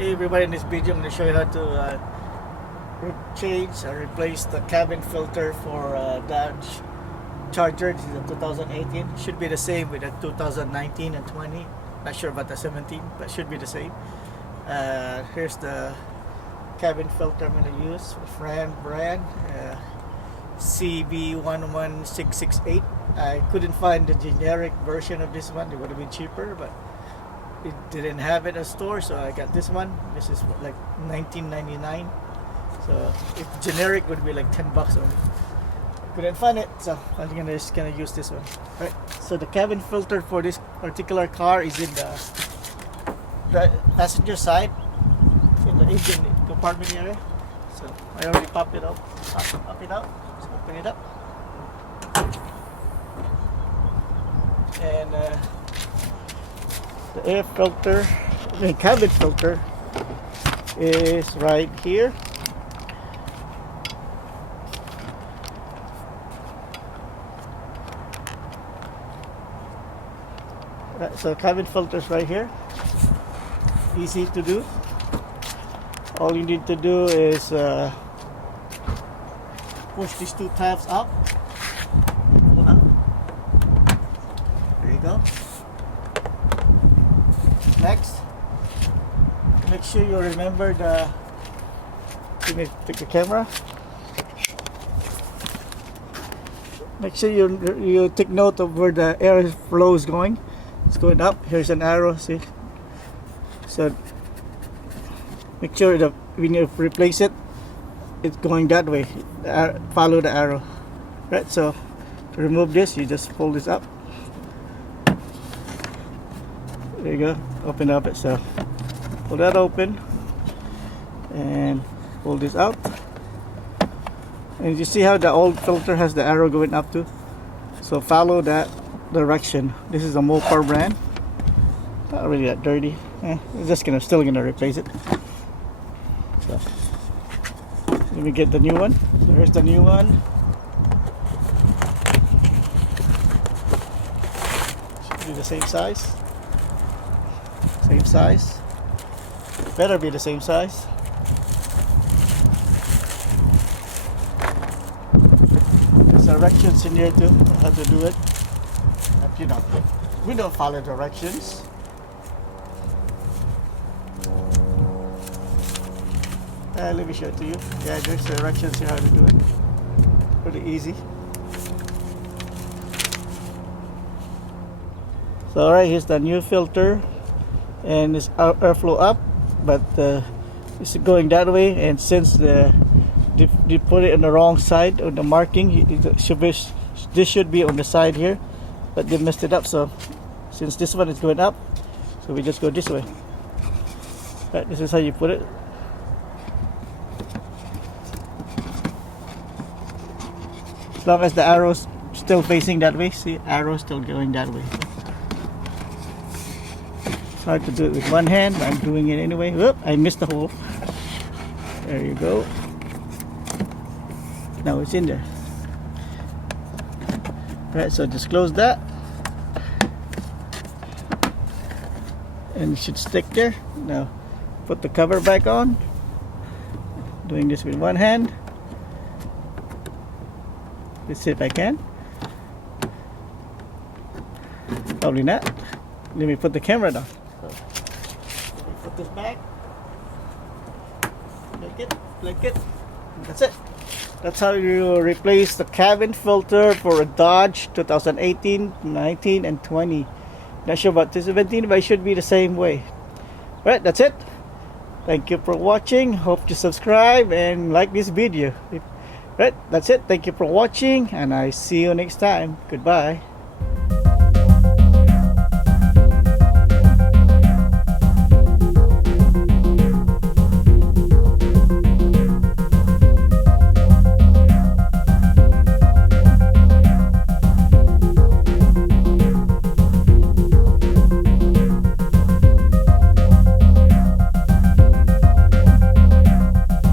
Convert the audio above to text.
Hey everybody, in this video I'm going to show you how to change or replace the cabin filter for Dodge Charger. This is a 2018. Should be the same with the 2019 and 20. Not sure about the 17, but should be the same. Here's the cabin filter I'm going to use for Fram brand, CB11668. I couldn't find the generic version of this one. It would have been cheaper, but it didn't have it in a store, so I got this one. This is like $19.99. So if generic would be like $10 only. Couldn't find it, so I'm just gonna use this one. Right. So the cabin filter for this particular car is in the passenger side, in the engine compartment area. So I already popped it out. Pop it out. Just open it up. And the air filter, the cabin filter is right here. Right, so cabin filter is right here. Easy to do. All you need to do is push these two tabs up. Pull up. There you go. Next, make sure you remember the. Let me pick the camera. Make sure you take note of where the air flow is going. It's going up. Here's an arrow. See, so make sure that when you replace it, it's going that way. Follow the arrow. Right. So to remove this, you just pull this up. There you go. Open up it. So pull that open and pull this out. And you see how the old filter has the arrow going up to? So follow that direction. This is a Mopar brand. Not really that dirty. We're just still gonna replace it. So let me get the new one. So here's the new one. Should be the same size. Same size. Better be the same size. There's directions in here too, how to do it. But you know, we don't follow directions. Let me show it to you. Yeah, there's directions here how to do it. Pretty easy. So alright, here's the new filter. And it's airflow up, but it's going that way, and since they put it on the wrong side of the marking, this should be on the side here, but they messed it up. So since this one is going up, so we just go this way. Right, this is how you put it. As long as the arrow's still facing that way, see, arrow still going that way. It's hard to do it with one hand, but I'm doing it anyway. Whoop, I missed the hole. There you go. Now it's in there. Right, so just close that. And it should stick there. Now put the cover back on. Doing this with one hand. Let's see if I can. Probably not. Let me put the camera down. Put this back, like it. That's it. That's how you replace the cabin filter for a Dodge 2018, 19, and 20. Not sure about 2017, but it should be the same way. Right, that's it. Thank you for watching. Hope you subscribe and like this video. Right, that's it. Thank you for watching, and I see you next time. Goodbye.